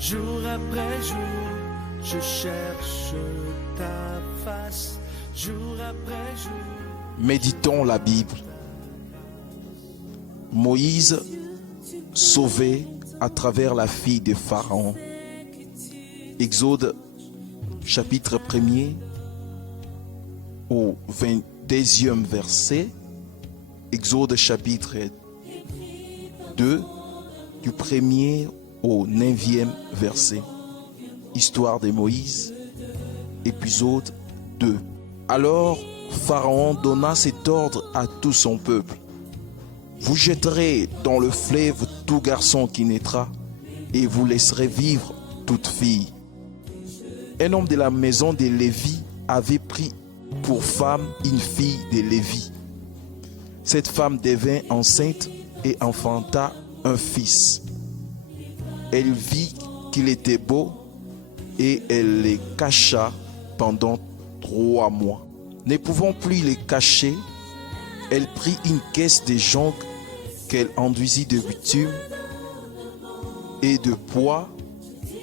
Jour après jour, je cherche ta face. Jour après jour. Méditons la Bible. Moïse sauvé à travers la fille de Pharaon. Exode chapitre 1er au 22e verset. Exode chapitre 2 du 1er au 9e verset. Histoire de Moïse, épisode 2. Alors Pharaon donna cet ordre à tout son peuple. Vous jetterez dans le fleuve tout garçon qui naîtra, et vous laisserez vivre toute fille. Un homme de la maison de Lévi avait pris pour femme une fille de Lévi. Cette femme devint enceinte et enfanta un fils. Elle vit qu'il était beau et elle le cacha pendant 3 mois. Ne pouvant plus le cacher, elle prit une caisse de jonc qu'elle enduisit de bitume et de pois.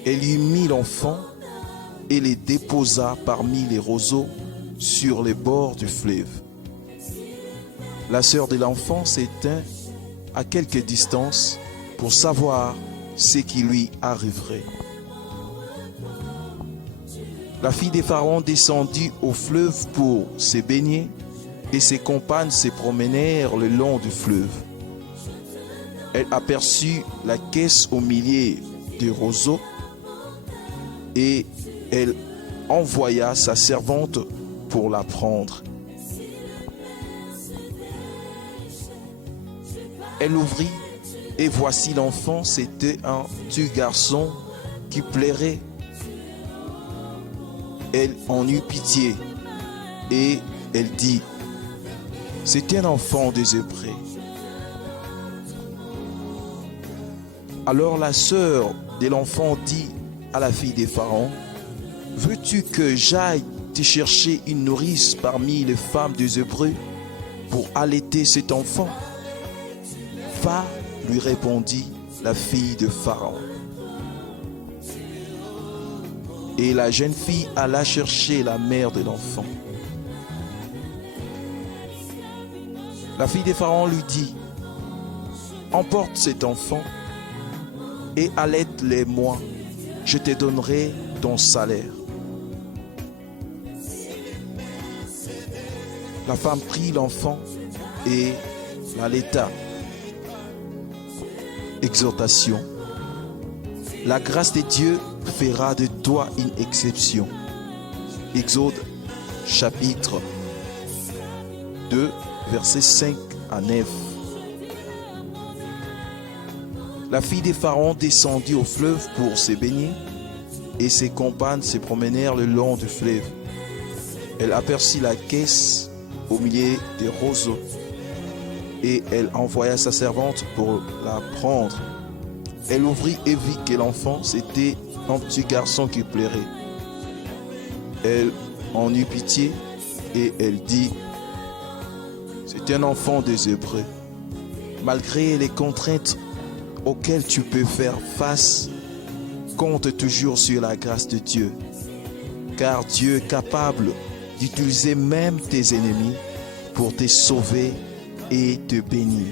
Elle y mit l'enfant et le déposa parmi les roseaux sur les bords du fleuve. La sœur de l'enfant s'étint à quelque distance pour savoir ce qui lui arriverait. La fille de Pharaon descendit au fleuve pour se baigner et ses compagnes se promenèrent le long du fleuve. Elle aperçut la caisse au milieu des roseaux et elle envoya sa servante pour la prendre. Elle ouvrit et voici l'enfant, c'était un petit garçon qui pleurait. Elle en eut pitié et elle dit, c'est un enfant des Hébreux. Alors la sœur de l'enfant dit à la fille de Pharaon, veux-tu que j'aille te chercher une nourrice parmi les femmes des Hébreux pour allaiter cet enfant? Va, lui répondit la fille de Pharaon. Et la jeune fille alla chercher la mère de l'enfant. La fille de Pharaon lui dit, emporte cet enfant et allaite-le-moi, je te donnerai ton salaire. La femme prit l'enfant et l'allaita. Exhortation. La grâce de Dieu fera de toi une exception. Exode chapitre 2, versets 5 à 9. La fille de Pharaon descendit au fleuve pour se baigner et ses compagnes se promenèrent le long du fleuve. Elle aperçut la caisse au milieu des roseaux et elle envoya sa servante pour la prendre. Elle ouvrit et vit que l'enfant, c'était un petit garçon qui pleurait. Elle en eut pitié et elle dit, c'est un enfant des Hébreux. Malgré les contraintes auxquelles tu peux faire face, compte toujours sur la grâce de Dieu, car Dieu est capable d'utiliser même tes ennemis pour te sauver et te bénir.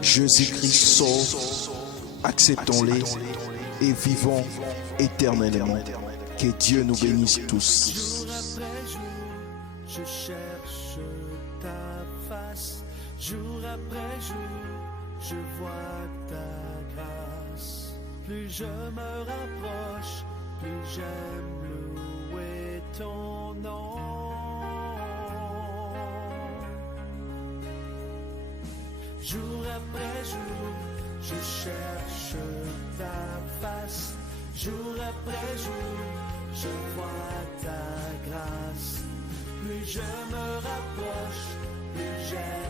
Jésus-Christ sauve, acceptons-les et vivons éternellement. Que Dieu nous bénisse tous. Jour après jour, je cherche ta face. Jour après jour, je vois ta grâce. Plus je me rapproche, plus j'aime louer ton nom. Jour après jour, je cherche ta face. Jour après jour, je vois ta grâce. Plus je me rapproche, plus j'aime.